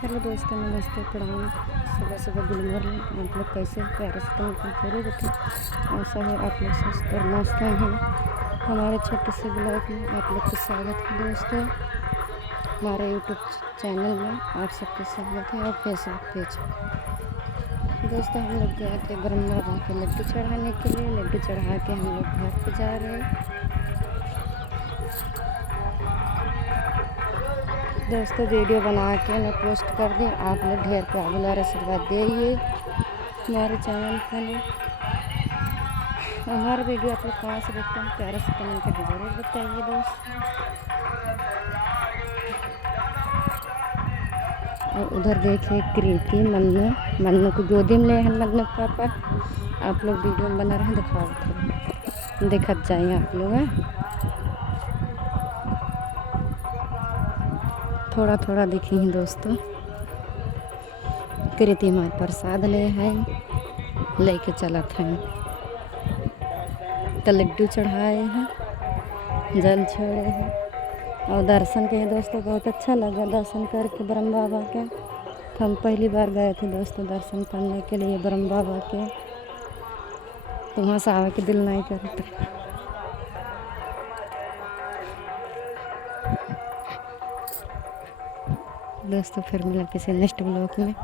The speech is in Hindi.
हेलो दोस्तों, नमस्ते, प्रणाम। सुबह सुबह गुड मॉर्निंग। आप लोग कैसे प्यारे से जरूर रखें। ऐसा है आप लोग स्वस्थ और मस्त हैं। हमारे छोटे से ब्लॉग में आप लोग का स्वागत है दोस्तों। हमारे यूट्यूब चैनल में आप सबका स्वागत है और फेसबुक पेज। दोस्तों, हम लोग गए थे ब्रह्मा बाबा के लड्डू चढ़ाने के लिए। लड्डू चढ़ा के हम लोग घर पे जा रहे हैं। दोस्तों, वीडियो बना के मैं पोस्ट कर दी। आप लोग ढेर प्यार आशीर्वाद दिए हमारे चैनल पर। हमारा वीडियो आप लोग कहाँ से देखते हैं, प्यारे से कमेंट करके ज़रूर बताइए दोस्तों। और उधर देखिए कृति मन्नू को गोदी में ले हैं मन्नू पापा। आप लोग वीडियो में बना रहे दिखाओ, देखत जाइए आप लोग हैं। थोड़ा थोड़ा दिखी हैं दोस्तों। कृति हमारे प्रसाद ले हैं, लेके चलत हैं। तो लड्डू चढ़ाए हैं, जल छोड़े हैं और दर्शन के दोस्तों बहुत अच्छा लगा दर्शन करके ब्रह्मा बाबा के। हम पहली बार गए थे दोस्तों दर्शन करने के लिए ब्रह्मा बाबा के। तो वहाँ से आवे के दिल नहीं करता। दोस्तों फिर मिला किसी नेक्स्ट ब्लॉग में।